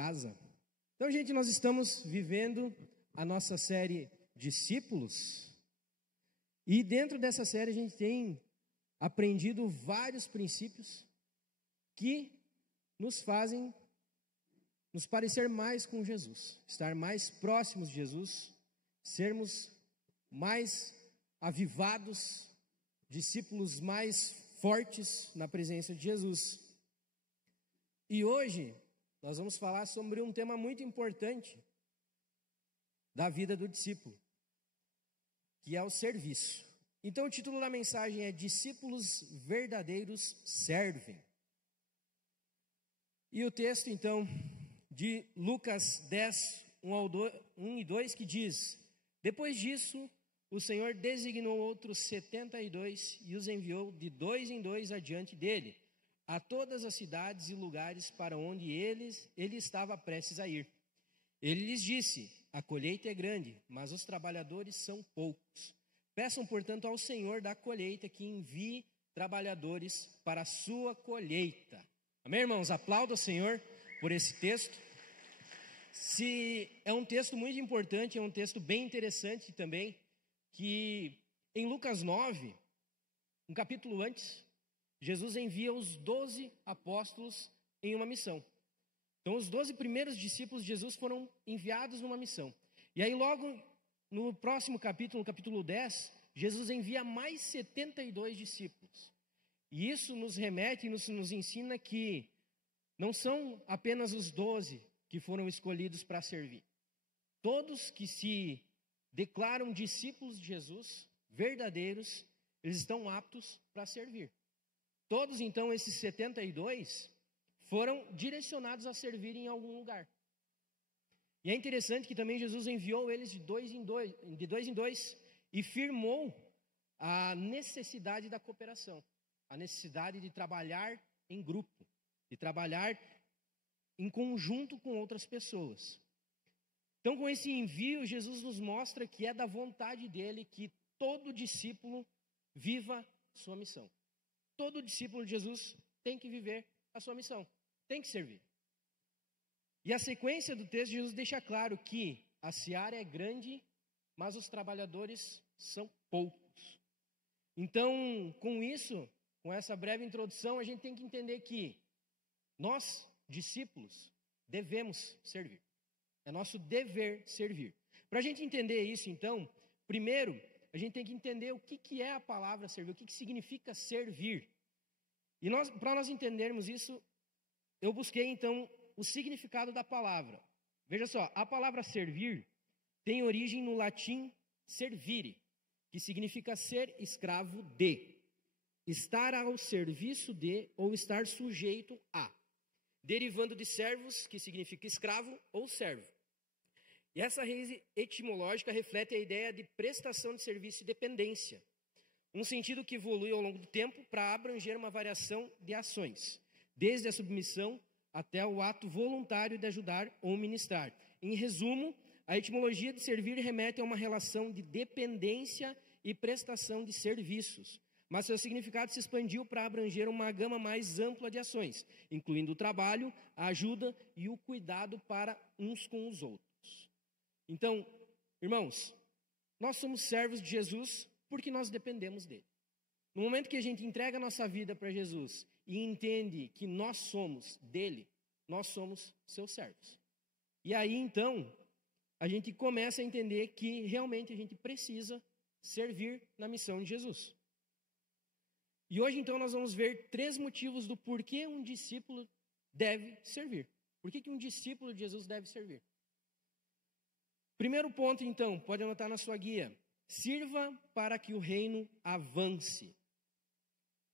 casa. Então, gente, nós estamos vivendo a nossa série Discípulos. E dentro dessa série a gente tem aprendido vários princípios que nos fazem nos parecer mais com Jesus, estar mais próximos de Jesus, sermos mais avivados, discípulos mais fortes na presença de Jesus. E hoje nós vamos falar sobre um tema muito importante da vida do discípulo, que é o serviço. Então o título da mensagem é Discípulos Verdadeiros Servem. E o texto então de Lucas 10, 1 e 2, que diz: Depois disso, o Senhor designou outros 72 e os enviou de 2 em 2 adiante dele, a todas as cidades e lugares para onde ele estava prestes a ir. Ele lhes disse: A colheita é grande, mas os trabalhadores são poucos. Peçam, portanto, ao Senhor da colheita que envie trabalhadores para a sua colheita. Amém, irmãos? Aplauda o Senhor por esse texto. É um texto muito importante, é um texto bem interessante também, que em Lucas 9, um capítulo antes, Jesus envia os 12 apóstolos em uma missão. Então, os 12 primeiros discípulos de Jesus foram enviados numa missão. E aí, logo no próximo capítulo, no capítulo 10, Jesus envia mais 72 discípulos. E isso nos remete e nos ensina que não são apenas os 12 que foram escolhidos para servir. Todos que se declaram discípulos de Jesus, verdadeiros, eles estão aptos para servir. Todos, então, esses 72 foram direcionados a servir em algum lugar. E é interessante que também Jesus enviou eles de dois em dois e firmou a necessidade da cooperação, a necessidade de trabalhar em grupo, de trabalhar em conjunto com outras pessoas. Então, com esse envio, Jesus nos mostra que é da vontade dele que todo discípulo viva sua missão. Todo discípulo de Jesus tem que viver a sua missão, tem que servir. E a sequência do texto, Jesus deixa claro que a seara é grande, mas os trabalhadores são poucos. Então, com isso, com essa breve introdução, a gente tem que entender que nós, discípulos, devemos servir. É nosso dever servir. Para a gente entender isso, então, primeiro, a gente tem que entender o que é a palavra servir, o que significa servir. E para nós entendermos isso, eu busquei, então, o significado da palavra. Veja só, a palavra servir tem origem no latim servire, que significa ser escravo de, estar ao serviço de ou estar sujeito a, derivando de servos, que significa escravo ou servo. E essa raiz etimológica reflete a ideia de prestação de serviço e dependência, um sentido que evolui ao longo do tempo para abranger uma variação de ações, desde a submissão até o ato voluntário de ajudar ou ministrar. Em resumo, a etimologia de servir remete a uma relação de dependência e prestação de serviços, mas seu significado se expandiu para abranger uma gama mais ampla de ações, incluindo o trabalho, a ajuda e o cuidado para uns com os outros. Então, irmãos, nós somos servos de Jesus porque nós dependemos dele. No momento que a gente entrega a nossa vida para Jesus e entende que nós somos dele, nós somos seus servos. E aí, então, a gente começa a entender que realmente a gente precisa servir na missão de Jesus. E hoje, então, nós vamos ver 3 motivos do porquê um discípulo deve servir. Por que um discípulo de Jesus deve servir? Primeiro ponto, então, pode anotar na sua guia. Sirva para que o reino avance.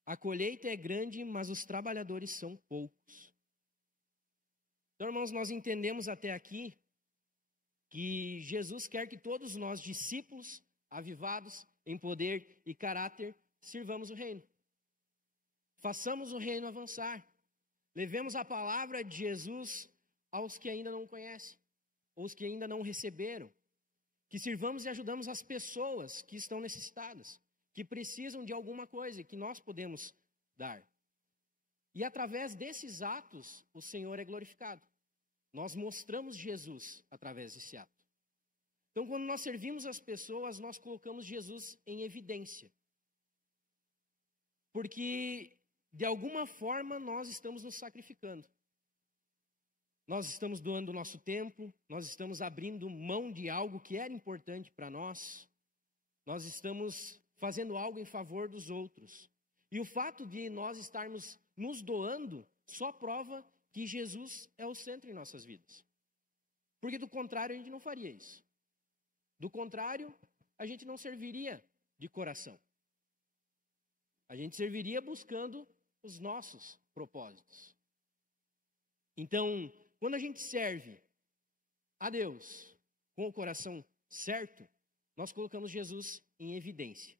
A colheita é grande, mas os trabalhadores são poucos. Então, irmãos, nós entendemos até aqui que Jesus quer que todos nós, discípulos avivados em poder e caráter, sirvamos o reino. Façamos o reino avançar. Levemos a palavra de Jesus aos que ainda não conhecem, aos que ainda não receberam. Que sirvamos e ajudamos as pessoas que estão necessitadas, que precisam de alguma coisa que nós podemos dar. E através desses atos, o Senhor é glorificado. Nós mostramos Jesus através desse ato. Então, quando nós servimos as pessoas, nós colocamos Jesus em evidência. Porque, de alguma forma, nós estamos nos sacrificando. Nós estamos doando o nosso tempo, nós estamos abrindo mão de algo que era importante para nós. Nós estamos fazendo algo em favor dos outros. E o fato de nós estarmos nos doando só prova que Jesus é o centro em nossas vidas. Porque do contrário a gente não faria isso. Do contrário, a gente não serviria de coração. A gente serviria buscando os nossos propósitos. Então, quando a gente serve a Deus com o coração certo, nós colocamos Jesus em evidência.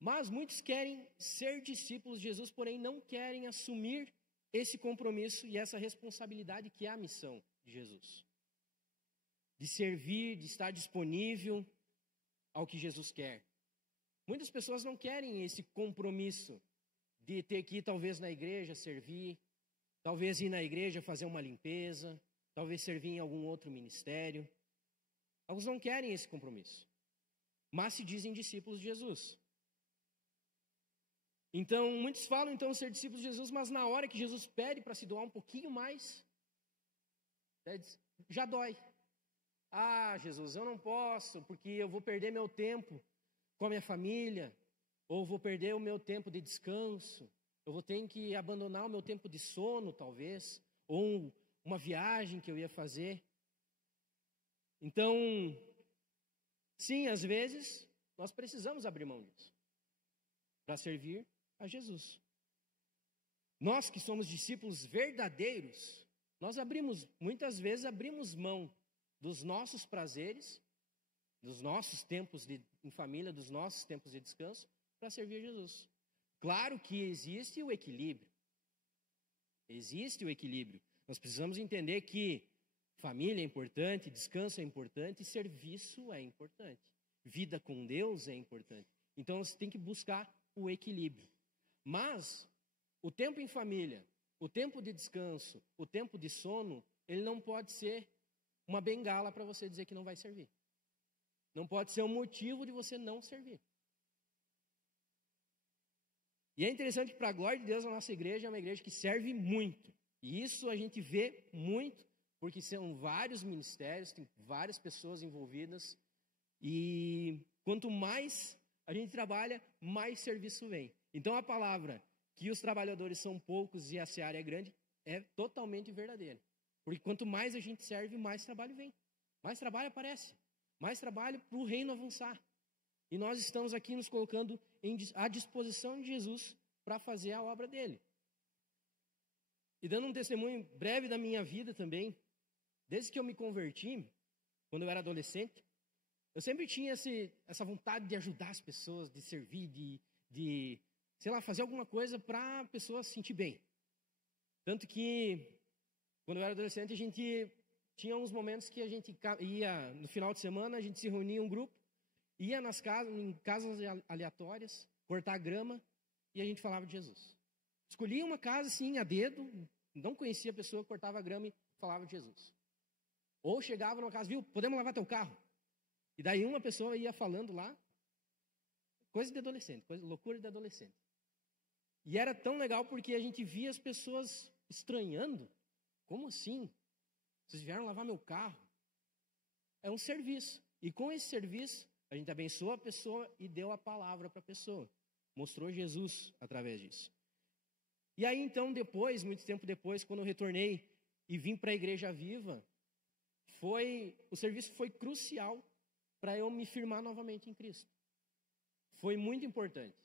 Mas muitos querem ser discípulos de Jesus, porém não querem assumir esse compromisso e essa responsabilidade que é a missão de Jesus. De servir, de estar disponível ao que Jesus quer. Muitas pessoas não querem esse compromisso de ter que ir talvez na igreja servir, talvez ir na igreja fazer uma limpeza, talvez servir em algum outro ministério. Alguns não querem esse compromisso, mas se dizem discípulos de Jesus. Então, muitos falam então ser discípulos de Jesus, mas na hora que Jesus pede para se doar um pouquinho mais, já dói. Ah, Jesus, eu não posso, porque eu vou perder meu tempo com a minha família, ou vou perder o meu tempo de descanso, eu vou ter que abandonar o meu tempo de sono, talvez, ou uma viagem que eu ia fazer. Então, sim, às vezes, nós precisamos abrir mão disso para servir a Jesus. Nós que somos discípulos verdadeiros, nós muitas vezes abrimos mão dos nossos prazeres, dos nossos tempos em família, dos nossos tempos de descanso, para servir a Jesus. Claro que existe o equilíbrio. Existe o equilíbrio. Nós precisamos entender que família é importante, descanso é importante, serviço é importante. Vida com Deus é importante. Então, você tem que buscar o equilíbrio. Mas, o tempo em família, o tempo de descanso, o tempo de sono, ele não pode ser uma bengala para você dizer que não vai servir. Não pode ser um motivo de você não servir. E é interessante que, para a glória de Deus, a nossa igreja é uma igreja que serve muito. E isso a gente vê muito, porque são vários ministérios, tem várias pessoas envolvidas. E quanto mais a gente trabalha, mais serviço vem. Então, a palavra que os trabalhadores são poucos e a seara é grande é totalmente verdadeira. Porque quanto mais a gente serve, mais trabalho vem. Mais trabalho aparece. Mais trabalho para o reino avançar. E nós estamos aqui nos colocando à disposição de Jesus para fazer a obra dele. E dando um testemunho breve da minha vida também, desde que eu me converti, quando eu era adolescente, eu sempre tinha essa vontade de ajudar as pessoas, de servir, de sei lá, fazer alguma coisa para a pessoa se sentir bem. Tanto que, quando eu era adolescente, a gente tinha uns momentos que a gente ia, no final de semana, a gente se reunia em um grupo, ia em casas aleatórias, cortar grama, e a gente falava de Jesus. Escolhia uma casa, assim, a dedo, não conhecia a pessoa, cortava grama e falava de Jesus. Ou chegava numa casa, viu, podemos lavar teu carro? E daí uma pessoa ia falando lá, coisa de adolescente, loucura de adolescente. E era tão legal porque a gente via as pessoas estranhando. Como assim? Vocês vieram lavar meu carro? É um serviço. E com esse serviço, a gente abençoou a pessoa e deu a palavra para a pessoa. Mostrou Jesus através disso. E aí, então, depois, muito tempo depois, quando eu retornei e vim para a Igreja Viva, o serviço foi crucial para eu me firmar novamente em Cristo. Foi muito importante.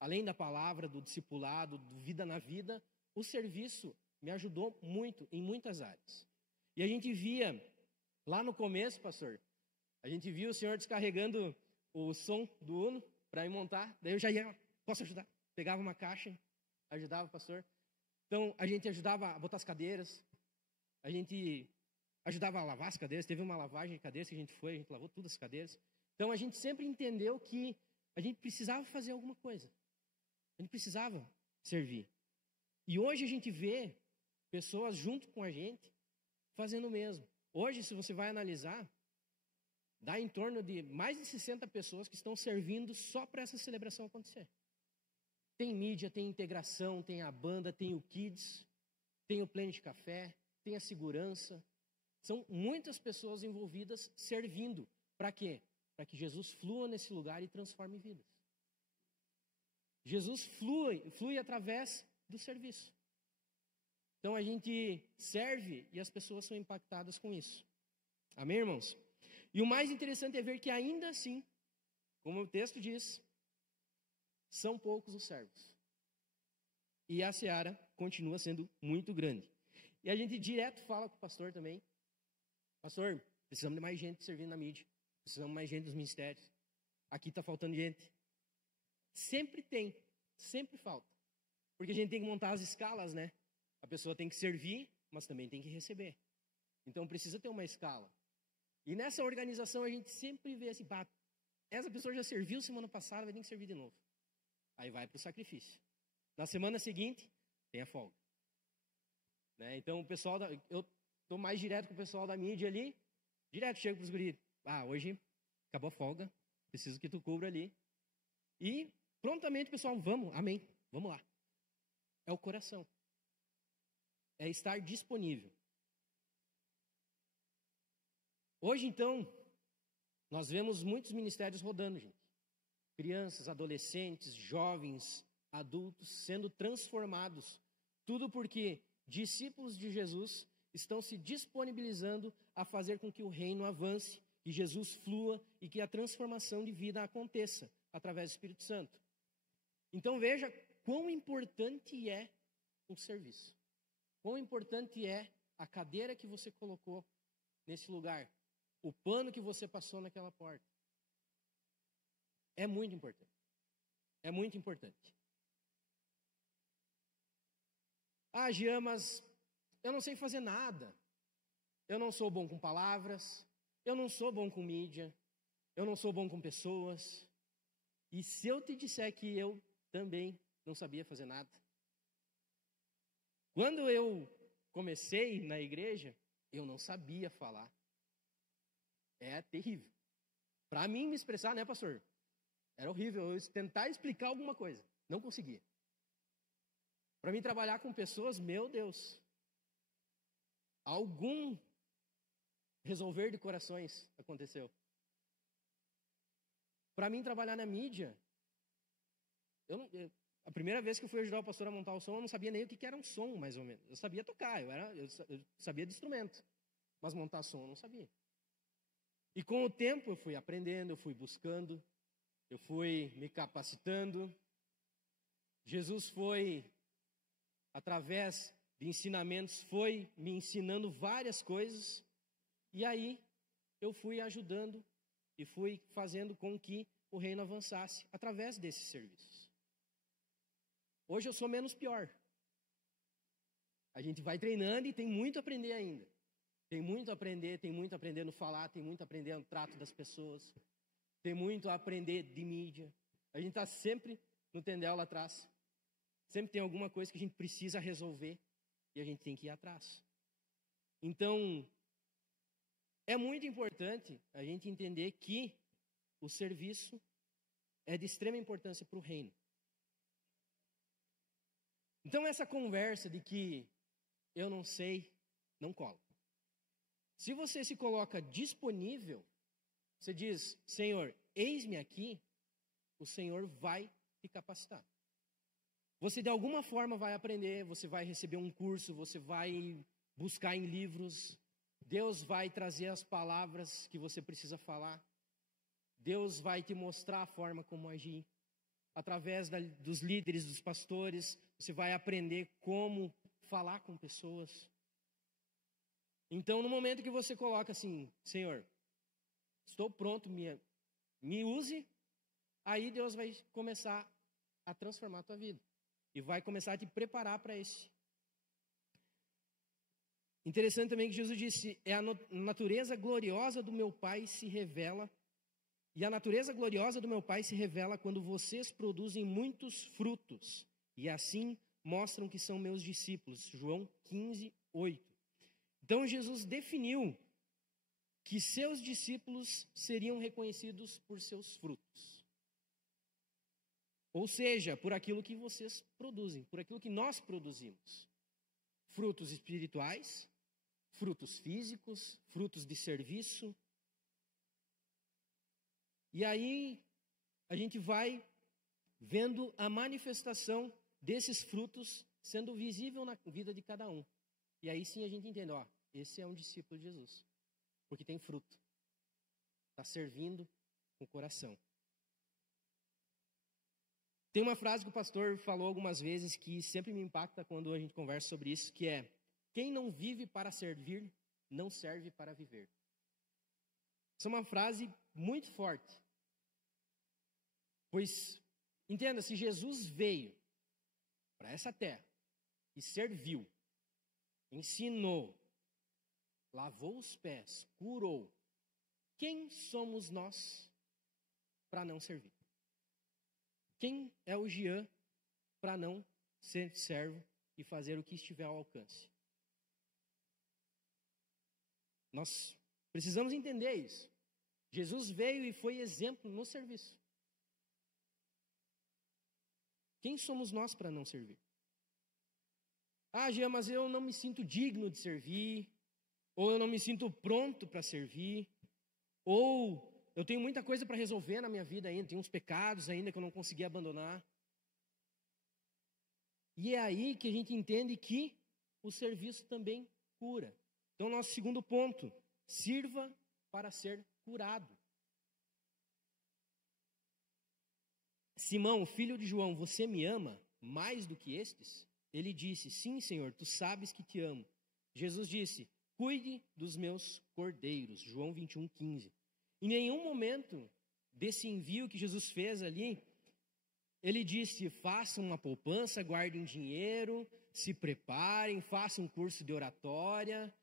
Além da palavra, do discipulado, do vida na vida, o serviço me ajudou muito em muitas áreas. E a gente via, lá no começo, pastor, a gente via o senhor descarregando o som do Uno para ir montar. Daí eu já ia, posso ajudar? Pegava uma caixa, ajudava o pastor. Então, a gente ajudava a botar as cadeiras. A gente ajudava a lavar as cadeiras. Teve uma lavagem de cadeiras que a gente lavou todas as cadeiras. Então, a gente sempre entendeu que a gente precisava fazer alguma coisa. A gente precisava servir. E hoje a gente vê pessoas junto com a gente fazendo o mesmo. Hoje, se você vai analisar, dá em torno de mais de 60 pessoas que estão servindo só para essa celebração acontecer. Tem mídia, tem integração, tem a banda, tem o Kids, tem o Planet Café, tem a segurança. São muitas pessoas envolvidas servindo. Para quê? Para que Jesus flua nesse lugar e transforme vidas. Jesus flui através do serviço. Então a gente serve e as pessoas são impactadas com isso. Amém, irmãos? E o mais interessante é ver que ainda assim, como o texto diz, são poucos os servos. E a seara continua sendo muito grande. E a gente direto fala com o pastor também. Pastor, precisamos de mais gente servindo na mídia. Precisamos de mais gente nos ministérios. Aqui está faltando gente. Sempre tem, sempre falta. Porque a gente tem que montar as escalas, né? A pessoa tem que servir, mas também tem que receber. Então precisa ter uma escala. E nessa organização a gente sempre vê assim, essa pessoa já serviu semana passada, vai ter que servir de novo. Aí vai para o sacrifício. Na semana seguinte, tem a folga. Né? Então o pessoal, eu estou mais direto com o pessoal da mídia ali, direto chego para os guris, hoje acabou a folga, preciso que tu cubra ali. E prontamente o pessoal, vamos, amém, vamos lá. É o coração. É estar disponível. Hoje, então, nós vemos muitos ministérios rodando, gente. Crianças, adolescentes, jovens, adultos sendo transformados. Tudo porque discípulos de Jesus estão se disponibilizando a fazer com que o reino avance, que Jesus flua e que a transformação de vida aconteça através do Espírito Santo. Então veja quão importante é o serviço. Quão importante é a cadeira que você colocou nesse lugar. O pano que você passou naquela porta. É muito importante. É muito importante. Jean, mas eu não sei fazer nada. Eu não sou bom com palavras. Eu não sou bom com mídia. Eu não sou bom com pessoas. E se eu te disser que eu também não sabia fazer nada? Quando eu comecei na igreja, eu não sabia falar. É terrível. Para mim me expressar, né, pastor? Era horrível eu tentar explicar alguma coisa. Não conseguia. Para mim trabalhar com pessoas, meu Deus. Algum resolver de corações aconteceu. Para mim trabalhar na mídia, a primeira vez que eu fui ajudar o pastor a montar o som, eu não sabia nem o que era um som, mais ou menos. Eu sabia tocar, eu sabia de instrumento. Mas montar som eu não sabia. E com o tempo eu fui aprendendo, eu fui buscando, eu fui me capacitando. Jesus foi, através de ensinamentos, foi me ensinando várias coisas. E aí eu fui ajudando e fui fazendo com que o reino avançasse através desses serviços. Hoje eu sou menos pior. A gente vai treinando e tem muito a aprender ainda. Tem muito a aprender no falar, tem muito a aprender no trato das pessoas, tem muito a aprender de mídia. A gente está sempre no tendel lá atrás. Sempre tem alguma coisa que a gente precisa resolver e a gente tem que ir atrás. Então, é muito importante a gente entender que o serviço é de extrema importância para o reino. Então, essa conversa de que eu não sei, não cola. Se você se coloca disponível, você diz, Senhor, eis-me aqui, o Senhor vai te capacitar. Você de alguma forma vai aprender, você vai receber um curso, você vai buscar em livros, Deus vai trazer as palavras que você precisa falar, Deus vai te mostrar a forma como agir. Através dos líderes, dos pastores, você vai aprender como falar com pessoas. Então, no momento que você coloca assim, Senhor, estou pronto, me use, aí Deus vai começar a transformar a tua vida. E vai começar a te preparar para esse. Interessante também que Jesus disse, a natureza gloriosa do meu Pai se revela, e a natureza gloriosa do meu Pai se revela quando vocês produzem muitos frutos, e assim mostram que são meus discípulos. João 15, 8. Então Jesus definiu que seus discípulos seriam reconhecidos por seus frutos. Ou seja, por aquilo que vocês produzem, por aquilo que nós produzimos. Frutos espirituais, frutos físicos, frutos de serviço. E aí a gente vai vendo a manifestação desses frutos sendo visível na vida de cada um. E aí sim a gente entende, ó, esse é um discípulo de Jesus, porque tem fruto. Está servindo com o coração. Tem uma frase que o pastor falou algumas vezes que sempre me impacta quando a gente conversa sobre isso, que é: quem não vive para servir, não serve para viver. Essa é uma frase muito forte. Pois, entenda, se Jesus veio para essa terra e serviu, ensinou, lavou os pés, curou, quem somos nós para não servir? Quem é o Jean para não ser servo e fazer o que estiver ao alcance? Nós precisamos entender isso. Jesus veio e foi exemplo no serviço. Quem somos nós para não servir? Ah, Jean, mas eu não me sinto digno de servir, ou eu não me sinto pronto para servir, ou eu tenho muita coisa para resolver na minha vida ainda, tenho uns pecados ainda que eu não consegui abandonar. E é aí que a gente entende que o serviço também cura. Então, nosso segundo ponto, sirva para ser curado. Simão, filho de João, você me ama mais do que estes? Ele disse, sim, Senhor, tu sabes que te amo. Jesus disse, cuide dos meus cordeiros. João 21:15. Em nenhum momento desse envio que Jesus fez ali, ele disse, façam uma poupança, guardem dinheiro, se preparem, façam um curso de oratória,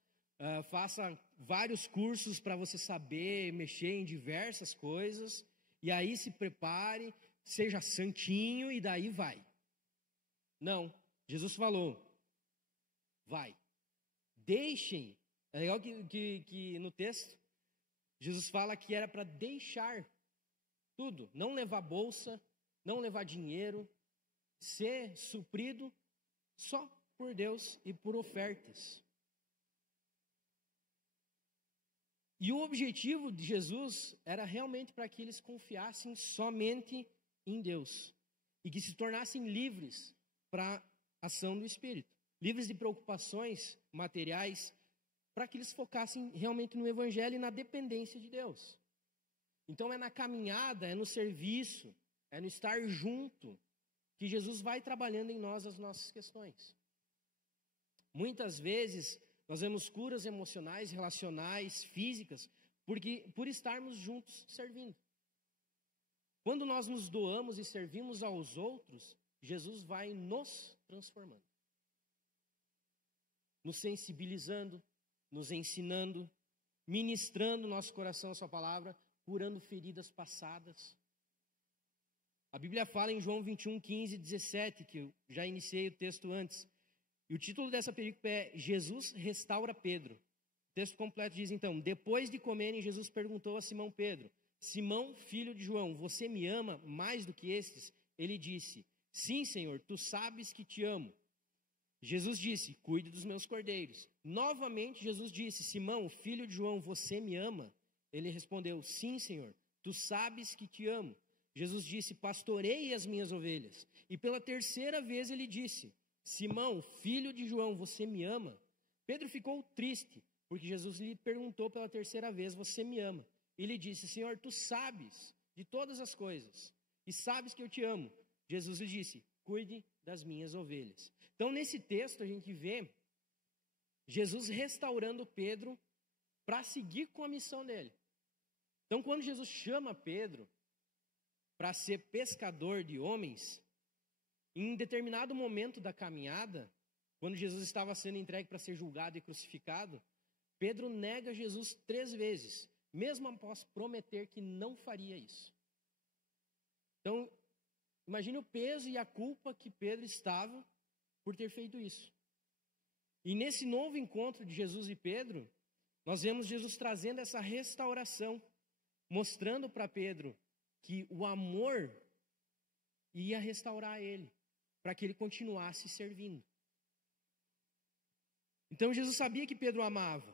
faça vários cursos para você saber mexer em diversas coisas, e aí se prepare, seja santinho e daí vai. Não, Jesus falou, vai. Deixem, é legal que no texto, Jesus fala que era para deixar tudo, não levar bolsa, não levar dinheiro, ser suprido só por Deus e por ofertas. E o objetivo de Jesus era realmente para que eles confiassem somente em Deus e que se tornassem livres para a ação do Espírito, livres de preocupações materiais, para que eles focassem realmente no Evangelho e na dependência de Deus. Então é na caminhada, é no serviço, é no estar junto, que Jesus vai trabalhando em nós as nossas questões. Muitas vezes nós vemos curas emocionais, relacionais, físicas, por estarmos juntos servindo. Quando nós nos doamos e servimos aos outros, Jesus vai nos transformando, nos sensibilizando, nos ensinando, ministrando nosso coração a sua palavra, curando feridas passadas. A Bíblia fala em João 21:15-17, que eu já iniciei o texto antes. E o título dessa perícope é Jesus restaura Pedro. O texto completo diz então, depois de comerem, Jesus perguntou a Simão Pedro, Simão, filho de João, você me ama mais do que estes? Ele disse, sim, Senhor, tu sabes que te amo. Jesus disse, cuide dos meus cordeiros. Novamente Jesus disse, Simão, filho de João, você me ama? Ele respondeu, sim, Senhor, tu sabes que te amo. Jesus disse, pastoreie as minhas ovelhas. E pela terceira vez ele disse, Simão, filho de João, você me ama? Pedro ficou triste, porque Jesus lhe perguntou pela terceira vez, você me ama? Ele disse, Senhor, tu sabes de todas as coisas, e sabes que eu te amo. Jesus lhe disse, cuide das minhas ovelhas. Então, nesse texto, a gente vê Jesus restaurando Pedro para seguir com a missão dele. Então, quando Jesus chama Pedro para ser pescador de homens, em determinado momento da caminhada, quando Jesus estava sendo entregue para ser julgado e crucificado, Pedro nega Jesus 3 vezes, mesmo após prometer que não faria isso. Então, imagine o peso e a culpa que Pedro estava por ter feito isso. E nesse novo encontro de Jesus e Pedro, nós vemos Jesus trazendo essa restauração, mostrando para Pedro que o amor ia restaurar ele, para que ele continuasse servindo. Então Jesus sabia que Pedro amava.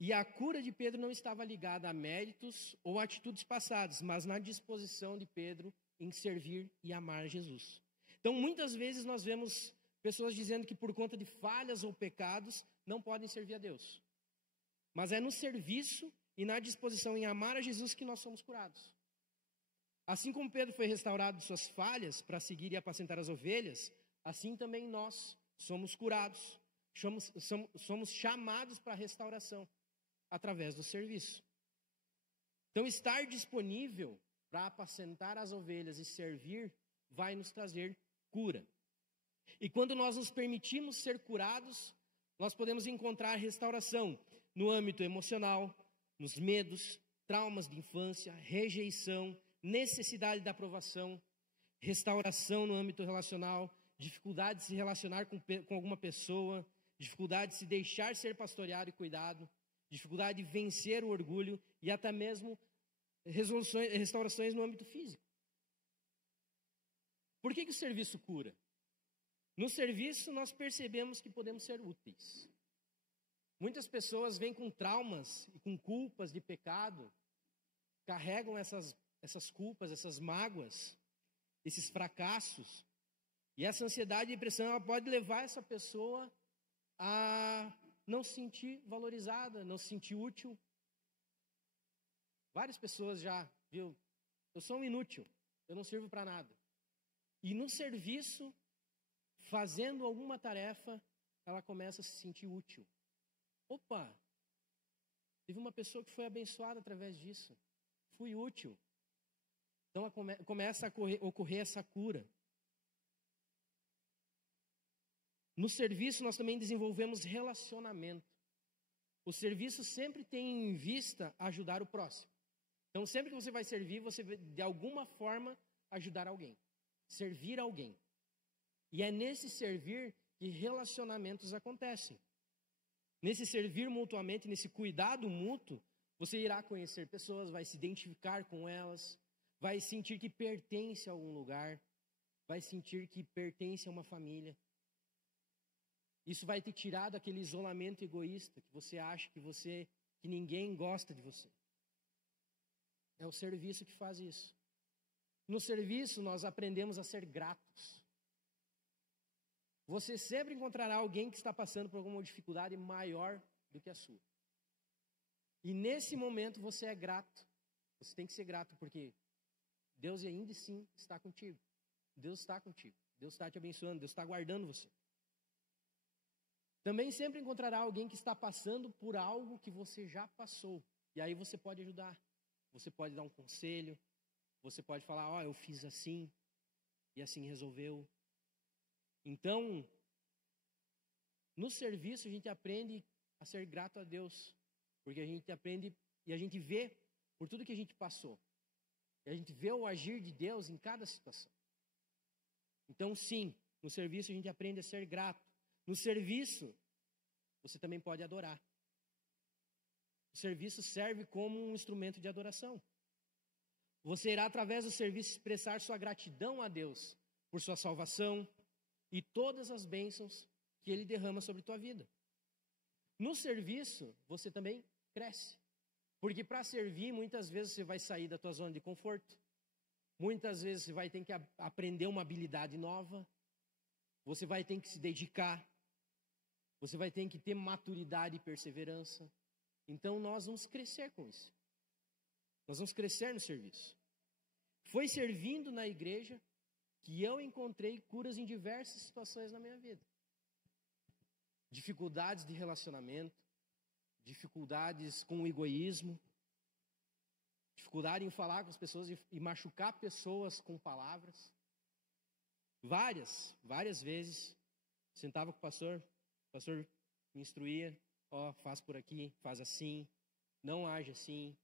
E a cura de Pedro não estava ligada a méritos ou atitudes passadas, mas na disposição de Pedro em servir e amar Jesus. Então, muitas vezes nós vemos pessoas dizendo que por conta de falhas ou pecados não podem servir a Deus. Mas é no serviço e na disposição em amar a Jesus que nós somos curados. Assim como Pedro foi restaurado de suas falhas para seguir e apacentar as ovelhas, assim também nós somos curados. Somos chamados para a restauração através do serviço. Então, estar disponível para apacentar as ovelhas e servir vai nos trazer cura. E quando nós nos permitimos ser curados, nós podemos encontrar restauração no âmbito emocional, nos medos, traumas de infância, rejeição, necessidade da aprovação, restauração no âmbito relacional, dificuldade de se relacionar com alguma pessoa, dificuldade de se deixar ser pastoreado e cuidado, dificuldade de vencer o orgulho e até mesmo restaurações no âmbito físico. Por que o serviço cura? No serviço nós percebemos que podemos ser úteis. Muitas pessoas vêm com traumas e com culpas de pecado, carregam essas culpas, essas mágoas, esses fracassos, e essa ansiedade e depressão ela pode levar essa pessoa a não se sentir valorizada, não se sentir útil. Várias pessoas já, viu? Eu sou um inútil, eu não sirvo para nada. E no serviço, fazendo alguma tarefa, ela começa a se sentir útil. Opa, teve uma pessoa que foi abençoada através disso. Fui útil. Então começa a ocorrer essa cura. No serviço, nós também desenvolvemos relacionamento. O serviço sempre tem em vista ajudar o próximo. Então, sempre que você vai servir, você vai, de alguma forma, ajudar alguém. Servir alguém. E é nesse servir que relacionamentos acontecem. Nesse servir mutuamente, nesse cuidado mútuo, você irá conhecer pessoas, vai se identificar com elas, vai sentir que pertence a algum lugar, vai sentir que pertence a uma família. Isso vai te tirar daquele isolamento egoísta que você acha que ninguém gosta de você. É o serviço que faz isso. No serviço nós aprendemos a ser gratos. Você sempre encontrará alguém que está passando por alguma dificuldade maior do que a sua. E nesse momento você é grato. Você tem que ser grato porque Deus ainda assim está contigo. Deus está contigo. Deus está te abençoando. Deus está guardando você. Também sempre encontrará alguém que está passando por algo que você já passou. E aí você pode ajudar. Você pode dar um conselho. Você pode falar, eu fiz assim. E assim resolveu. Então, no serviço a gente aprende a ser grato a Deus. Porque a gente aprende e a gente vê por tudo que a gente passou. E a gente vê o agir de Deus em cada situação. Então, sim, no serviço a gente aprende a ser grato. No serviço, você também pode adorar. O serviço serve como um instrumento de adoração. Você irá, através do serviço, expressar sua gratidão a Deus por sua salvação e todas as bênçãos que Ele derrama sobre tua vida. No serviço, você também cresce. Porque para servir, muitas vezes você vai sair da tua zona de conforto. Muitas vezes você vai ter que aprender uma habilidade nova. Você vai ter que se dedicar. Você vai ter que ter maturidade e perseverança. Então nós vamos crescer com isso. Nós vamos crescer no serviço. Foi servindo na igreja que eu encontrei curas em diversas situações na minha vida. Dificuldades de relacionamento, dificuldades com o egoísmo, dificuldade em falar com as pessoas e machucar pessoas com palavras. Várias vezes, sentava com o pastor me instruía, faz por aqui, faz assim, não age assim.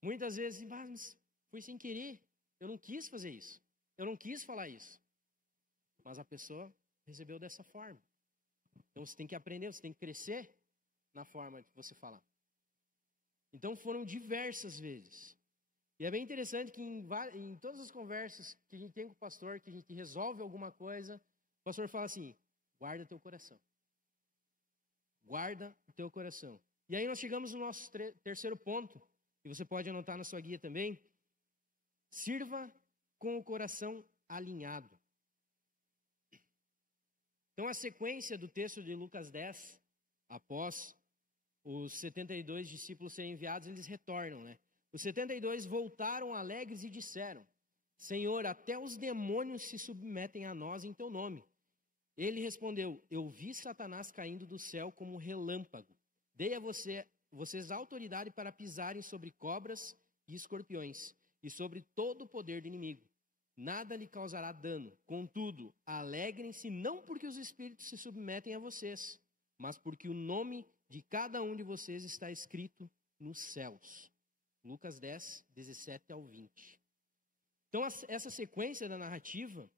Muitas vezes, mas fui sem querer, eu não quis fazer isso, eu não quis falar isso. Mas a pessoa recebeu dessa forma. Então você tem que aprender, você tem que crescer na forma de você falar. Então foram diversas vezes. E é bem interessante que em todas as conversas que a gente tem com o pastor, que a gente resolve alguma coisa, o pastor fala assim: guarda teu coração. Guarda o teu coração. E aí nós chegamos no nosso terceiro ponto, e você pode anotar na sua guia também. Sirva com o coração alinhado. Então a sequência do texto de Lucas 10, após os 72 discípulos serem enviados, eles retornam, né? Os 72 voltaram alegres e disseram: Senhor, até os demônios se submetem a nós em teu nome. Ele respondeu: eu vi Satanás caindo do céu como um relâmpago. Dei a vocês autoridade para pisarem sobre cobras e escorpiões e sobre todo o poder do inimigo. Nada lhe causará dano. Contudo, alegrem-se não porque os espíritos se submetem a vocês, mas porque o nome de cada um de vocês está escrito nos céus. Lucas 10, 17 ao 20. Então, essa sequência da narrativa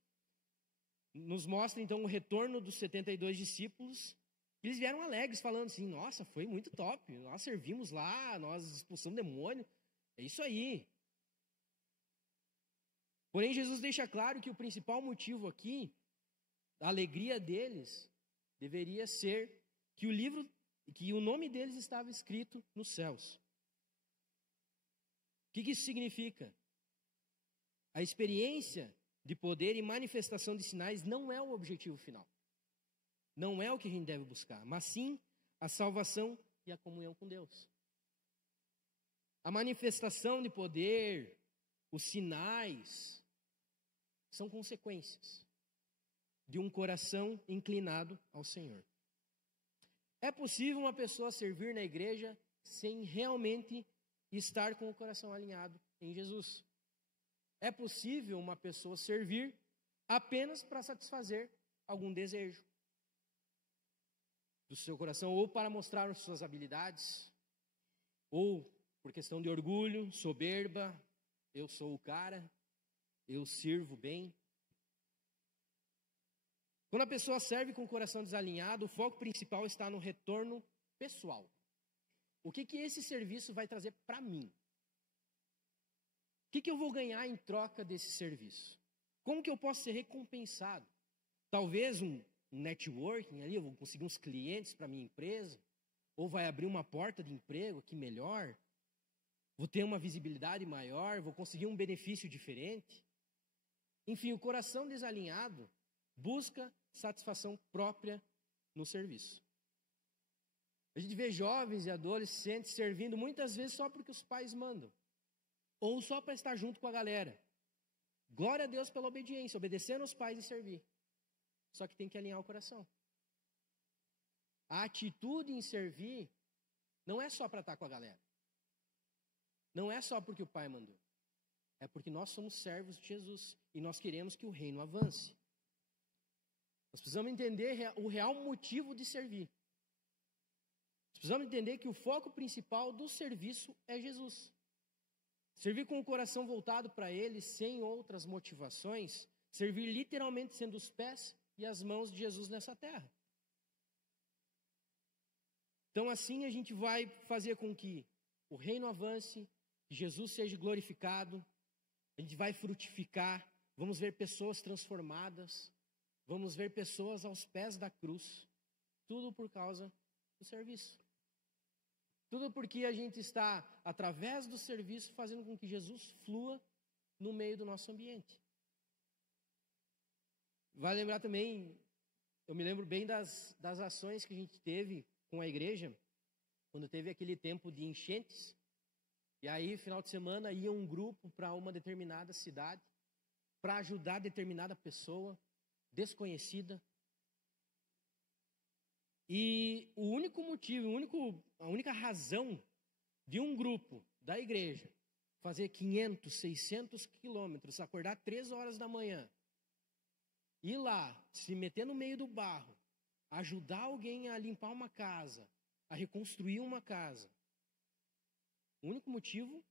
nos mostra, então, o retorno dos 72 discípulos. Eles vieram alegres, falando assim: nossa, foi muito top, nós servimos lá, nós expulsamos demônio, é isso aí. Porém, Jesus deixa claro que o principal motivo aqui, a alegria deles, deveria ser que o nome deles estava escrito nos céus. O que isso significa? A experiência de poder e manifestação de sinais não é o objetivo final. Não é o que a gente deve buscar, mas sim a salvação e a comunhão com Deus. A manifestação de poder, os sinais, são consequências de um coração inclinado ao Senhor. É possível uma pessoa servir na igreja sem realmente estar com o coração alinhado em Jesus. É possível uma pessoa servir apenas para satisfazer algum desejo do seu coração, ou para mostrar as suas habilidades, ou por questão de orgulho, soberba: eu sou o cara, eu sirvo bem. Quando a pessoa serve com o coração desalinhado, o foco principal está no retorno pessoal. O que esse serviço vai trazer para mim? O que eu vou ganhar em troca desse serviço? Como que eu posso ser recompensado? Talvez um networking ali, eu vou conseguir uns clientes para minha empresa, ou vai abrir uma porta de emprego aqui melhor, vou ter uma visibilidade maior, vou conseguir um benefício diferente. Enfim, o coração desalinhado busca satisfação própria no serviço. A gente vê jovens e adolescentes servindo muitas vezes só porque os pais mandam, ou só para estar junto com a galera. Glória a Deus pela obediência, obedecendo aos pais e servir. Só que tem que alinhar o coração. A atitude em servir não é só para estar com a galera. Não é só porque o pai mandou. É porque nós somos servos de Jesus e nós queremos que o reino avance. Nós precisamos entender o real motivo de servir. Nós precisamos entender que o foco principal do serviço é Jesus. Servir com o coração voltado para Ele, sem outras motivações, servir literalmente sendo os pés e as mãos de Jesus nessa terra. Então assim a gente vai fazer com que o reino avance, que Jesus seja glorificado, a gente vai frutificar, vamos ver pessoas transformadas, vamos ver pessoas aos pés da cruz, tudo por causa do serviço. Tudo porque a gente está, através do serviço, fazendo com que Jesus flua no meio do nosso ambiente. Vale lembrar também, eu me lembro bem das ações que a gente teve com a igreja, quando teve aquele tempo de enchentes, e aí, final de semana, ia um grupo para uma determinada cidade, para ajudar determinada pessoa desconhecida. E o único motivo, a única razão de um grupo da igreja fazer 500, 600 quilômetros, acordar 3 horas da manhã, ir lá, se meter no meio do barro, ajudar alguém a limpar uma casa, a reconstruir uma casa. O único motivo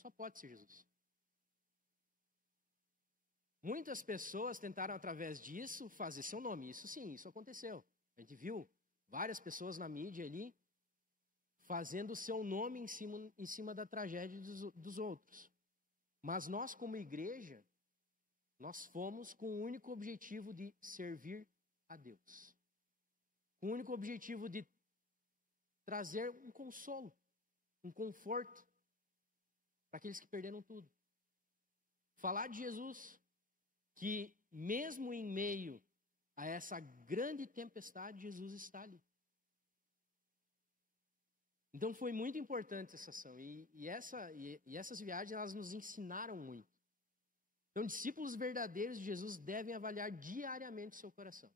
só pode ser Jesus. Muitas pessoas tentaram, através disso, fazer seu nome. Isso sim, isso aconteceu. A gente viu várias pessoas na mídia ali fazendo o seu nome em cima da tragédia dos outros. Mas nós, como igreja, nós fomos com o único objetivo de servir a Deus. Com o único objetivo de trazer um consolo, um conforto para aqueles que perderam tudo. Falar de Jesus, que mesmo em meio a essa grande tempestade, Jesus está ali. Então foi muito importante essa ação. E essas viagens, elas nos ensinaram muito. Então, discípulos verdadeiros de Jesus devem avaliar diariamente o seu coração.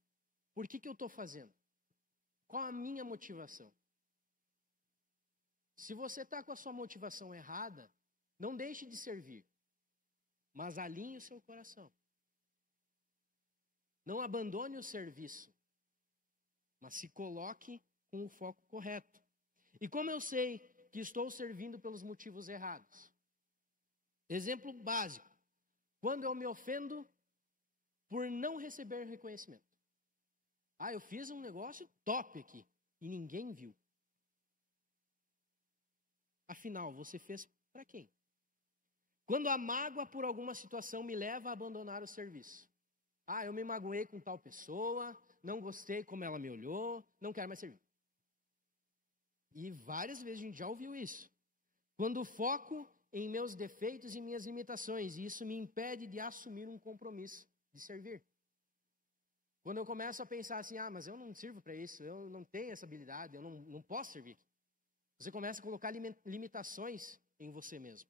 Por que eu estou fazendo? Qual a minha motivação? Se você está com a sua motivação errada, não deixe de servir, mas alinhe o seu coração. Não abandone o serviço, mas se coloque com o foco correto. E como eu sei que estou servindo pelos motivos errados? Exemplo básico. Quando eu me ofendo por não receber reconhecimento. Eu fiz um negócio top aqui e ninguém viu. Afinal, você fez para quem? Quando a mágoa por alguma situação me leva a abandonar o serviço. Eu me magoei com tal pessoa, não gostei como ela me olhou, não quero mais servir. E várias vezes a gente já ouviu isso. Quando foco em meus defeitos e minhas limitações, e isso me impede de assumir um compromisso de servir. Quando eu começo a pensar assim, mas eu não sirvo para isso, eu não tenho essa habilidade, eu não posso servir. Você começa a colocar limitações em você mesmo.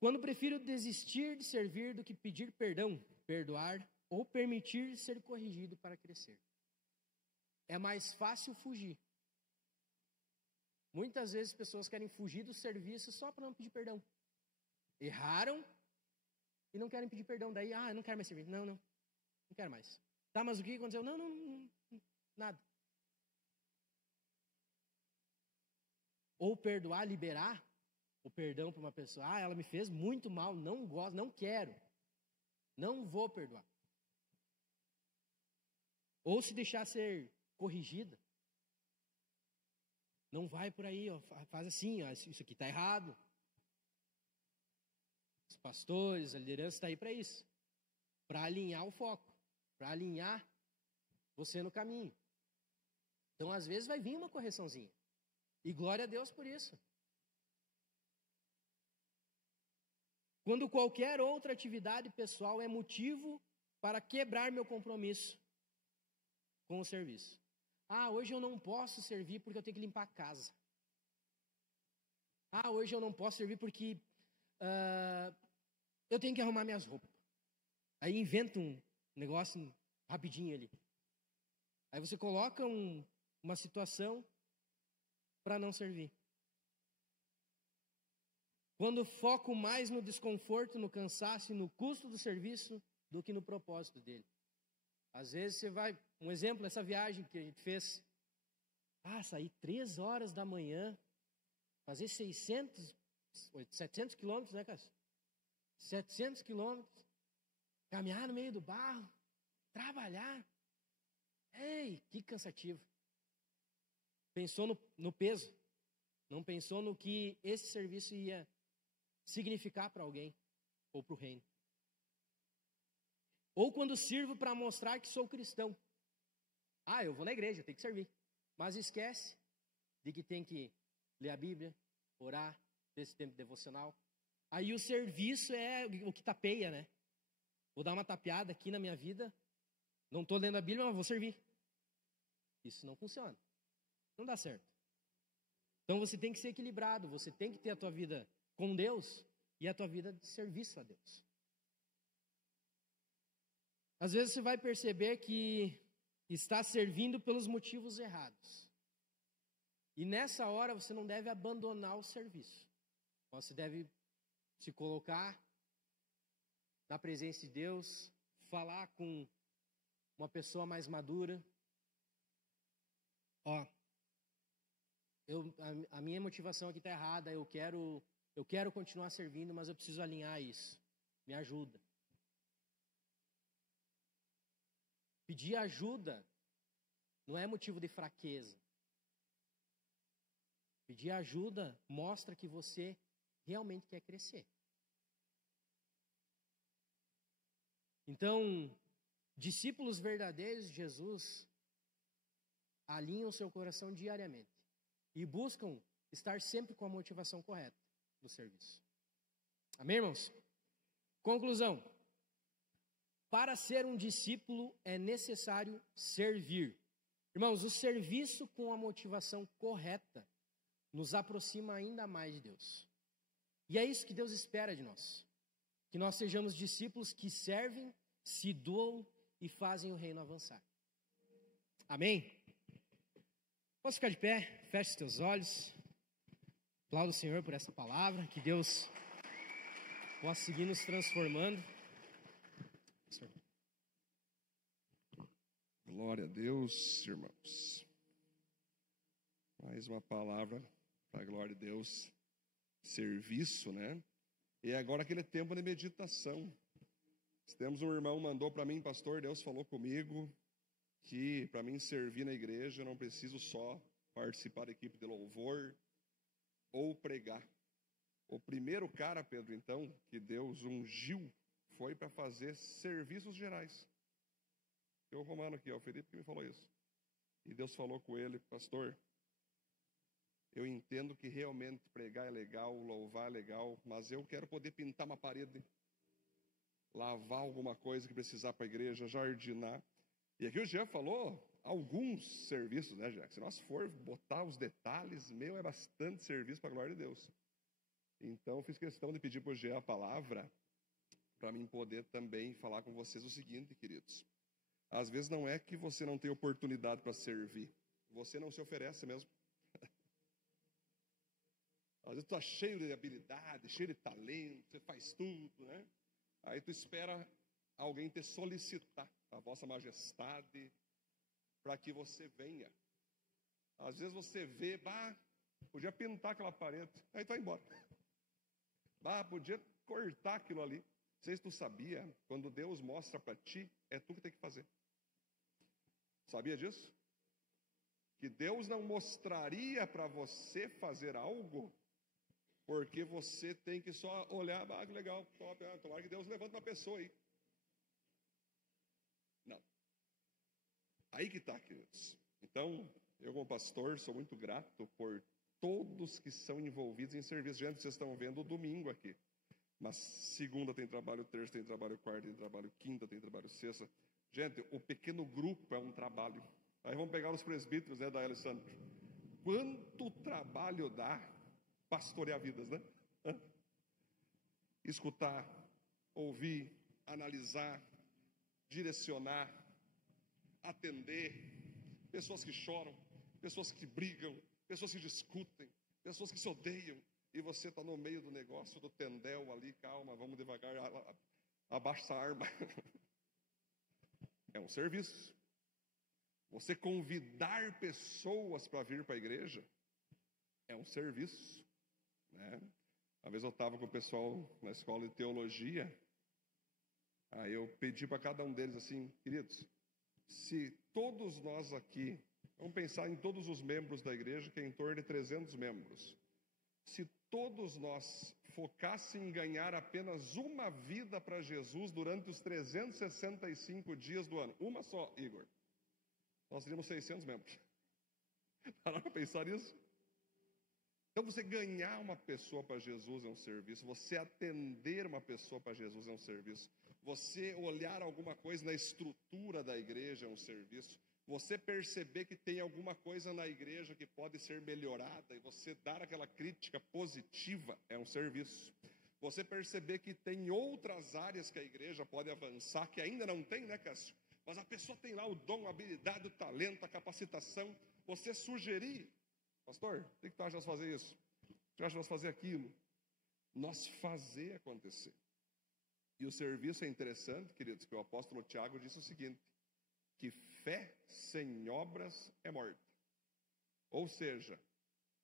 Quando prefiro desistir de servir do que pedir perdão, perdoar ou permitir ser corrigido para crescer. É mais fácil fugir. Muitas vezes pessoas querem fugir do serviço só para não pedir perdão. Erraram e não querem pedir perdão. Daí, eu não quero mais servir. Não quero mais. Tá, mas o que aconteceu? Não, nada. Ou perdoar, liberar o perdão para uma pessoa. Ela me fez muito mal, não gosto, não quero. Não vou perdoar. Ou se deixar ser corrigida. Não vai por aí, faz assim, isso aqui está errado. Os pastores, a liderança está aí para isso. Para alinhar o foco, para alinhar você no caminho. Então, às vezes, vai vir uma correçãozinha. E glória a Deus por isso. Quando qualquer outra atividade pessoal é motivo para quebrar meu compromisso com o serviço. Hoje eu não posso servir porque eu tenho que limpar a casa. Hoje eu não posso servir porque eu tenho que arrumar minhas roupas. Aí inventa um negócio rapidinho ali. Aí você coloca uma situação para não servir. Quando foco mais no desconforto, no cansaço e no custo do serviço do que no propósito dele. Às vezes você vai, um exemplo, essa viagem que a gente fez. Sair 3 horas da manhã, fazer 700 quilômetros, né, Cássio? 700 quilômetros, caminhar no meio do barro, trabalhar. Ei, que cansativo. Pensou no peso, não pensou no que esse serviço ia significar para alguém ou para o reino. Ou quando sirvo para mostrar que sou cristão. Eu vou na igreja, tenho que servir. Mas esquece de que tem que ler a Bíblia, orar, ter esse tempo devocional. Aí o serviço é o que tapeia, né? Vou dar uma tapeada aqui na minha vida. Não estou lendo a Bíblia, mas vou servir. Isso não funciona. Não dá certo. Então você tem que ser equilibrado. Você tem que ter a tua vida com Deus e a tua vida de serviço a Deus. Às vezes você vai perceber que está servindo pelos motivos errados. E nessa hora você não deve abandonar o serviço. Você deve se colocar na presença de Deus, falar com uma pessoa mais madura. A minha motivação aqui está errada, eu quero continuar servindo, mas eu preciso alinhar isso. Me ajuda. Pedir ajuda não é motivo de fraqueza. Pedir ajuda mostra que você realmente quer crescer. Então, discípulos verdadeiros de Jesus alinham seu coração diariamente e buscam estar sempre com a motivação correta do serviço. Amém, irmãos? Conclusão. Para ser um discípulo é necessário servir. Irmãos, o serviço com a motivação correta nos aproxima ainda mais de Deus. E é isso que Deus espera de nós. Que nós sejamos discípulos que servem, se doam e fazem o reino avançar. Amém? Posso ficar de pé? Feche os teus olhos. Aplauda o Senhor por essa palavra. Que Deus possa seguir nos transformando. Glória a Deus, irmãos. Mais uma palavra para a glória de Deus. Serviço, né? E agora aquele tempo de meditação. Temos um irmão mandou para mim, pastor, Deus falou comigo que para mim servir na igreja eu não preciso só participar da equipe de louvor ou pregar. O primeiro cara, Pedro, então, que Deus ungiu foi para fazer serviços gerais. Tem o romano aqui, o Felipe que me falou isso. E Deus falou com ele, pastor, eu entendo que realmente pregar é legal, louvar é legal, mas eu quero poder pintar uma parede, lavar alguma coisa que precisar para a igreja, jardinar. E aqui o Jean falou alguns serviços, né, Jean? Se nós for botar os detalhes, é bastante serviço para a glória de Deus. Então, fiz questão de pedir para o Jean a palavra, para mim poder também falar com vocês o seguinte, queridos. Às vezes não é que você não tem oportunidade para servir, você não se oferece mesmo. Às vezes tu está cheio de habilidade, cheio de talento, você faz tudo, né? Aí tu espera alguém te solicitar, a vossa majestade, para que você venha. Às vezes você vê, podia pintar aquela parede, aí tu vai embora. Podia cortar aquilo ali. Não sei se tu sabia, quando Deus mostra para ti, é tu que tem que fazer. Sabia disso? Que Deus não mostraria para você fazer algo, porque você tem que só olhar, que legal, top, tomara que Deus levanta uma pessoa aí. Não. Aí que está, queridos. Então, eu como pastor, sou muito grato por todos que são envolvidos em serviço. Gente, vocês estão vendo o domingo aqui. Mas segunda tem trabalho, terça tem trabalho, quarta tem trabalho, quinta tem trabalho, sexta. Gente, o pequeno grupo é um trabalho. Aí vamos pegar os presbíteros, né, da Alessandro. Quanto trabalho dá pastorear vidas, né? Escutar, ouvir, analisar, direcionar, atender. Pessoas que choram, pessoas que brigam, pessoas que discutem, pessoas que se odeiam. E você está no meio do negócio, do tendel ali, calma, vamos devagar, abaixa essa arma. É um serviço. Você convidar pessoas para vir para a igreja é um serviço, né? Uma vez eu estava com o pessoal na escola de teologia, aí eu pedi para cada um deles assim, queridos, se todos nós aqui, vamos pensar em todos os membros da igreja, que é em torno de 300 membros, se todos nós focassem em ganhar apenas uma vida para Jesus durante os 365 dias do ano, uma só, Igor, nós teríamos 600 membros. Pararam para pensar nisso? Então, você ganhar uma pessoa para Jesus é um serviço, você atender uma pessoa para Jesus é um serviço, você olhar alguma coisa na estrutura da igreja é um serviço, você perceber que tem alguma coisa na igreja que pode ser melhorada e você dar aquela crítica positiva é um serviço. Você perceber que tem outras áreas que a igreja pode avançar, que ainda não tem, né, Cássio? Mas a pessoa tem lá o dom, a habilidade, o talento, a capacitação. Você sugerir, pastor, o que tu acha de nós fazer isso? O que tu acha de nós fazer aquilo? Nós fazer acontecer. E o serviço é interessante, queridos, que o apóstolo Tiago disse o seguinte, que fé sem obras é morta. Ou seja,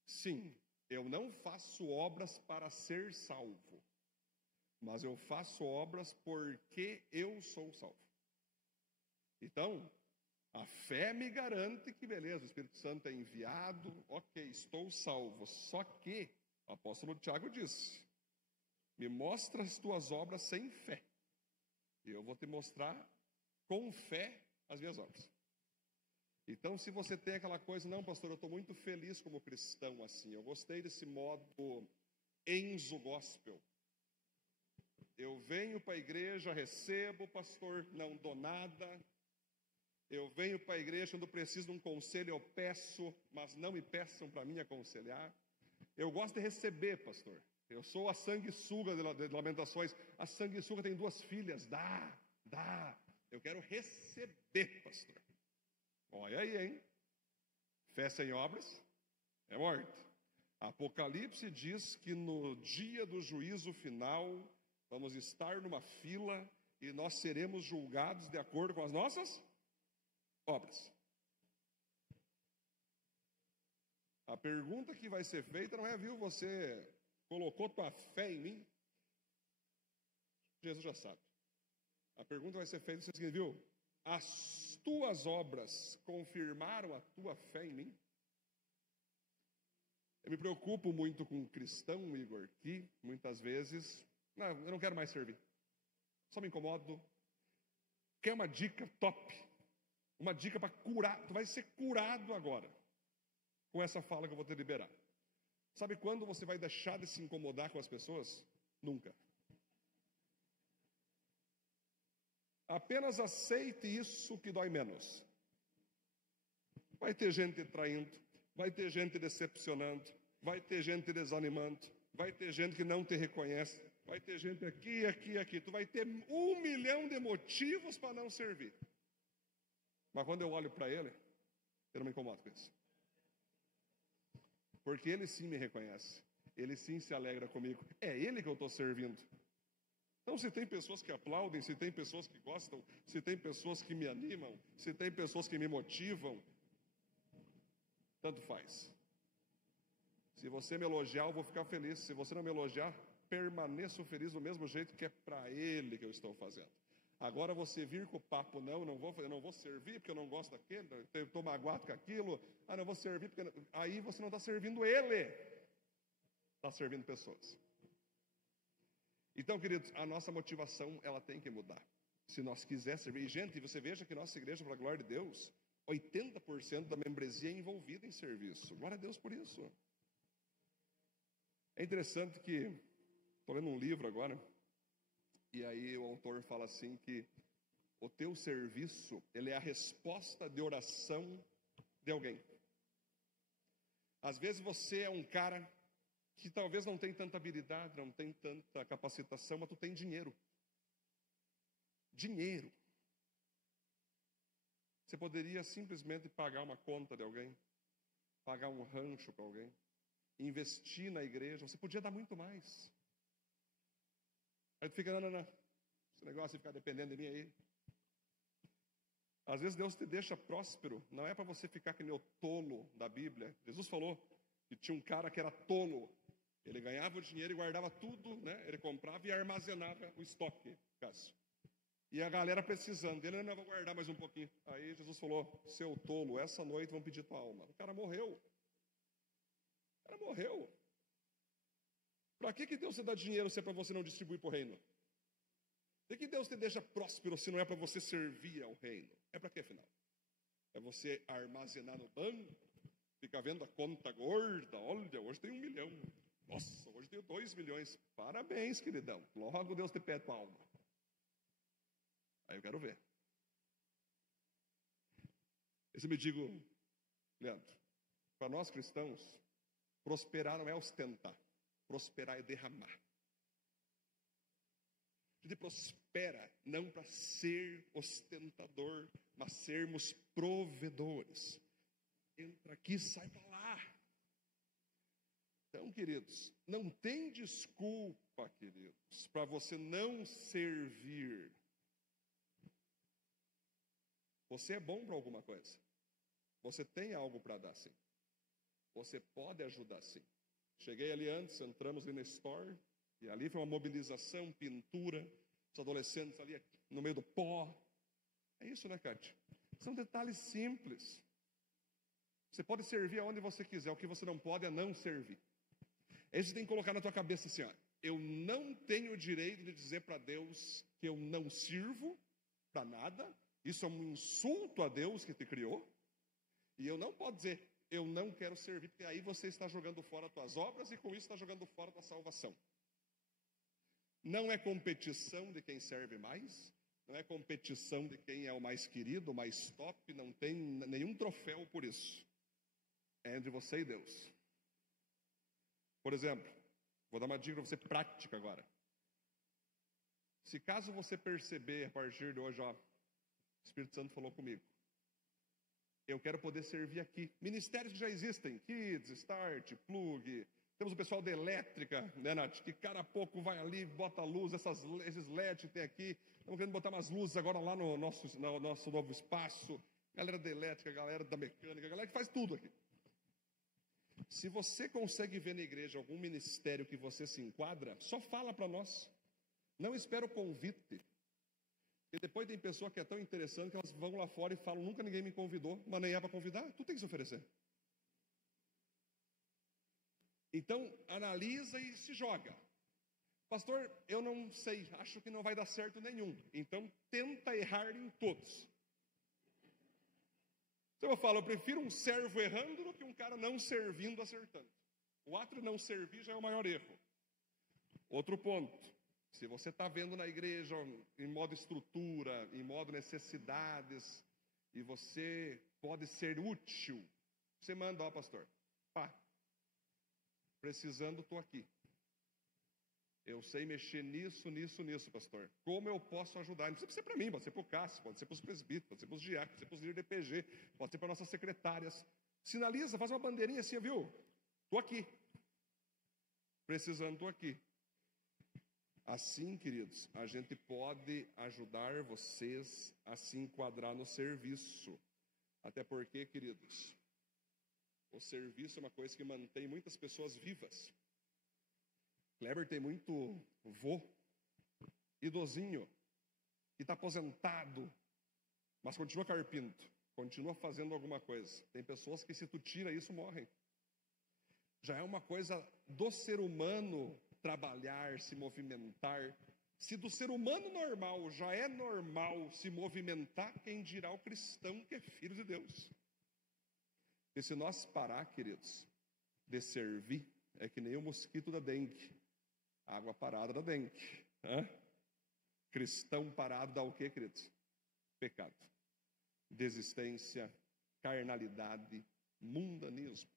sim, eu não faço obras para ser salvo, mas eu faço obras porque eu sou salvo. Então, A fé me garante que, beleza, o Espírito Santo é enviado, ok, estou salvo. Só que, o apóstolo Tiago disse, me mostra as tuas obras sem fé, e eu vou te mostrar com fé as minhas obras. Então, se você tem aquela coisa, não, pastor, eu estou muito feliz como cristão assim, eu gostei desse modo Enzo Gospel. Eu venho para a igreja, recebo, pastor, não dou nada. Eu venho para a igreja, quando preciso de um conselho, eu peço, mas não me peçam para mim aconselhar. Eu gosto de receber, pastor. Eu sou a sanguessuga de Lamentações. A sanguessuga tem 2 filhas. Dá. Eu quero receber, pastor. Olha aí, hein? Fé sem obras é morte. Apocalipse diz que no dia do juízo final, vamos estar numa fila e nós seremos julgados de acordo com as nossas obras. A pergunta que vai ser feita não é, viu, você colocou tua fé em mim? Jesus já sabe. A pergunta vai ser feita é o seguinte, viu? As tuas obras confirmaram a tua fé em mim? Eu me preocupo muito com o cristão, Igor, que muitas vezes, não, eu não quero mais servir. Só me incomodo. Quer uma dica top? Uma dica para curar. Tu vai ser curado agora com essa fala que eu vou te liberar. Sabe quando você vai deixar de se incomodar com as pessoas? Nunca. Apenas aceite isso que dói menos. Vai ter gente traindo, vai ter gente decepcionando, vai ter gente desanimando, vai ter gente que não te reconhece, vai ter gente aqui. Tu vai ter 1 milhão de motivos para não servir. Mas quando eu olho para ele, eu não me incomodo com isso. Porque ele sim me reconhece. Ele sim se alegra comigo. É ele que eu estou servindo. Então, se tem pessoas que aplaudem, se tem pessoas que gostam, se tem pessoas que me animam, se tem pessoas que me motivam, tanto faz. Se você me elogiar, eu vou ficar feliz. Se você não me elogiar, permaneço feliz do mesmo jeito que é para ele que eu estou fazendo. Agora você vir com o papo, eu não vou servir porque eu não gosto daquele, eu estou magoado com aquilo, não vou servir porque... Aí você não está servindo ele, está servindo pessoas. Então, queridos, a nossa motivação, ela tem que mudar. Se nós quisermos servir. E, gente, você veja que nossa igreja, para a glória de Deus, 80% da membresia é envolvida em serviço. Glória a Deus por isso. É interessante que, estou lendo um livro agora, e aí o autor fala assim que o teu serviço, ele é a resposta de oração de alguém. Às vezes você é um cara que talvez não tem tanta habilidade, não tem tanta capacitação, mas tu tem dinheiro. Dinheiro. Você poderia simplesmente pagar uma conta de alguém, pagar um rancho para alguém, investir na igreja, você podia dar muito mais. Aí tu fica, não, esse negócio de ficar dependendo de mim aí. Às vezes Deus te deixa próspero, não é para você ficar que nem o tolo da Bíblia. Jesus falou que tinha um cara que era tolo. Ele ganhava o dinheiro e guardava tudo, né? Ele comprava e armazenava o estoque, Cássio. E a galera precisando. Ele não vai guardar mais um pouquinho. Aí Jesus falou, seu tolo, essa noite vão pedir tua alma. O cara morreu. Para que Deus te dá dinheiro se é para você não distribuir para o reino? Por que Deus te deixa próspero se não é para você servir ao reino? É para quê, afinal? É você armazenar no banco, ficar vendo a conta gorda. Olha, hoje tem 1 milhão. Nossa, hoje tenho 2 milhões. Parabéns, queridão. Logo Deus te pede tua alma. Aí eu quero ver. Esse me digo, Leandro, para nós cristãos, prosperar não é ostentar. Prosperar é derramar. A gente prospera não para ser ostentador, mas sermos provedores. Entra aqui, sai para lá. Então, queridos, não tem desculpa, queridos, para você não servir. Você é bom para alguma coisa. Você tem algo para dar, sim. Você pode ajudar, sim. Cheguei ali antes, entramos ali na store, e ali foi uma mobilização, pintura, os adolescentes ali no meio do pó. É isso, né, Cátia? São detalhes simples. Você pode servir aonde você quiser, o que você não pode é não servir. É isso que você tem que colocar na tua cabeça assim, ó. Eu não tenho o direito de dizer para Deus que eu não sirvo para nada. Isso é um insulto a Deus que te criou. E eu não posso dizer, eu não quero servir, porque aí você está jogando fora as tuas obras e com isso está jogando fora a tua salvação. Não é competição de quem serve mais, não é competição de quem é o mais querido, o mais top, não tem nenhum troféu por isso. É entre você e Deus. Por exemplo, vou dar uma dica para você prática agora. Se caso você perceber a partir de hoje, ó, o Espírito Santo falou comigo, eu quero poder servir aqui. Ministérios que já existem, Kids, Start, Plug, temos o pessoal da elétrica, né, Nath? Que cara a pouco vai ali, bota a luz, esses LEDs que tem aqui. Estamos querendo botar umas luzes agora lá no nosso novo espaço. Galera da elétrica, galera da mecânica, galera que faz tudo aqui. Se você consegue ver na igreja algum ministério que você se enquadra, só fala para nós. Não espera o convite. E depois tem pessoa que é tão interessante que elas vão lá fora e falam, nunca ninguém me convidou, mas nem é para convidar, tu tem que se oferecer. Então, analisa e se joga. Pastor, eu não sei, acho que não vai dar certo nenhum. Então, tenta errar em todos. Então eu falo, eu prefiro um servo errando do que um cara não servindo acertando. O ato de não servir já é o maior erro. Outro ponto, se você está vendo na igreja em modo estrutura, em modo necessidades, e você pode ser útil, você manda, ó pastor, pá, precisando, estou aqui. Eu sei mexer nisso, pastor. Como eu posso ajudar? Não precisa ser para mim, pode ser para o Cássio, pode ser para os presbíteros, pode ser para os diáconos, pode ser para os líderes de PG, pode ser para nossas secretárias. Sinaliza, faz uma bandeirinha assim, viu? Estou aqui. Precisando, estou aqui. Assim, queridos, a gente pode ajudar vocês a se enquadrar no serviço. Até porque, queridos, o serviço é uma coisa que mantém muitas pessoas vivas. Kleber tem muito vô, idosinho, que está aposentado, mas continua carpinto, continua fazendo alguma coisa. Tem pessoas que se tu tira isso, morrem. Já é uma coisa do ser humano trabalhar, se movimentar. Se do ser humano normal já é normal se movimentar, quem dirá o cristão que é filho de Deus? E se nós parar, queridos, de servir, é que nem o mosquito da dengue. Água parada da dengue. Cristão parado dá o quê, queridos? Pecado. Desistência, carnalidade, mundanismo.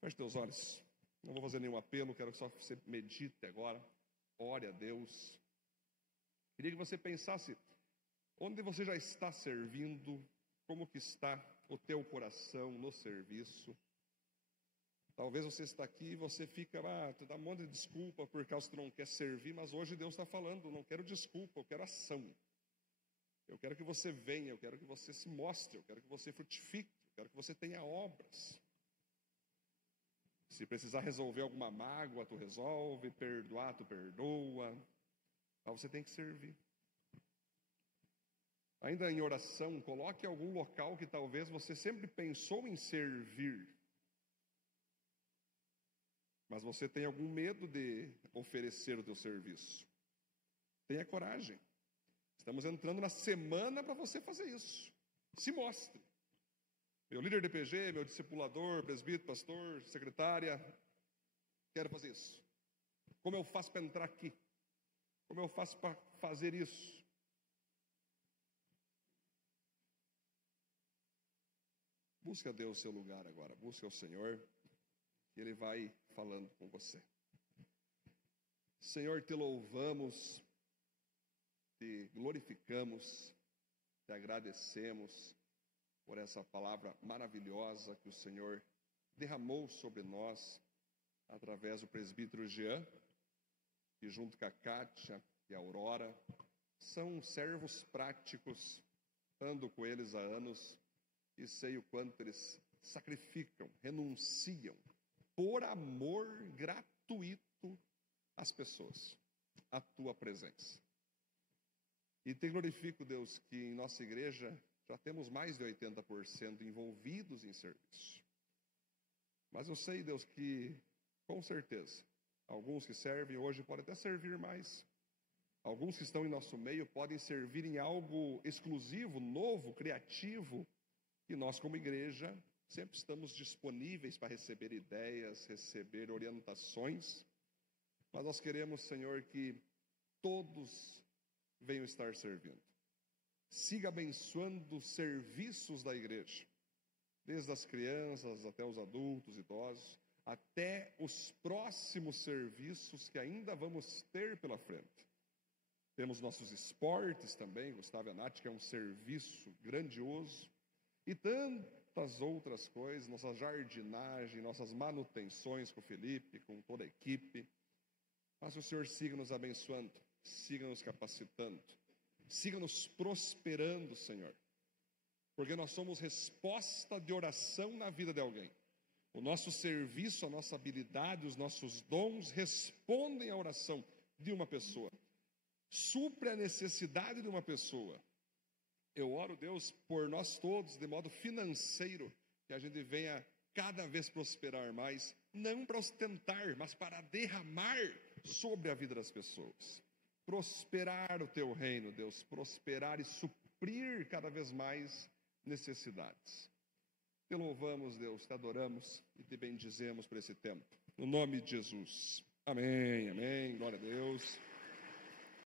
Feche teus olhos. Não vou fazer nenhum apelo, quero que só você medite agora. Ore a Deus. Queria que você pensasse onde você já está servindo, como que está o teu coração no serviço. Talvez você está aqui e você fica, tu dá um monte de desculpa por causa que tu não quer servir, mas hoje Deus está falando, não quero desculpa, eu quero ação. Eu quero que você venha, eu quero que você se mostre, eu quero que você frutifique, eu quero que você tenha obras. Se precisar resolver alguma mágoa, tu resolve, perdoar, tu perdoa, mas você tem que servir. Ainda em oração, coloque algum local que talvez você sempre pensou em servir, mas você tem algum medo de oferecer o teu serviço. Tenha coragem. Estamos entrando na semana para você fazer isso. Se mostre. Meu líder de PG, meu discipulador, presbítero, pastor, secretária, quero fazer isso. Como eu faço para entrar aqui? Como eu faço para fazer isso? Busque a Deus seu lugar agora. Busque ao Senhor. E Ele vai falando com você. Senhor, te louvamos, te glorificamos, te agradecemos por essa palavra maravilhosa que o Senhor derramou sobre nós através do presbítero Jean, que junto com a Kátia e a Aurora são servos práticos, ando com eles há anos e sei o quanto eles sacrificam, renunciam por amor gratuito às pessoas, à tua presença. E te glorifico, Deus, que em nossa igreja Já temos mais de 80% envolvidos em serviço. Mas eu sei, Deus, que, com certeza, alguns que servem hoje podem até servir mais. Alguns que estão em nosso meio podem servir em algo exclusivo, novo, criativo, e nós, como igreja, sempre estamos disponíveis para receber ideias, receber orientações. Mas nós queremos, Senhor, que todos venham estar servindo. Siga abençoando os serviços da igreja, desde as crianças até os adultos, idosos, até os próximos serviços que ainda vamos ter pela frente. Temos nossos esportes também, Gustavo e a Nath, que é um serviço grandioso, e tantas outras coisas, nossa jardinagem, nossas manutenções com o Felipe, com toda a equipe. Mas o Senhor siga nos abençoando, siga nos capacitando, siga nos prosperando, Senhor, porque nós somos resposta de oração na vida de alguém. O nosso serviço, a nossa habilidade, os nossos dons respondem à oração de uma pessoa, supre a necessidade de uma pessoa. Eu oro, Deus, por nós todos, de modo financeiro, que a gente venha cada vez prosperar mais, não para ostentar, mas para derramar sobre a vida das pessoas. Prosperar o teu reino, Deus, prosperar e suprir cada vez mais necessidades. Te louvamos, Deus, te adoramos e te bendizemos por esse tempo. No nome de Jesus. Amém, amém, glória a Deus.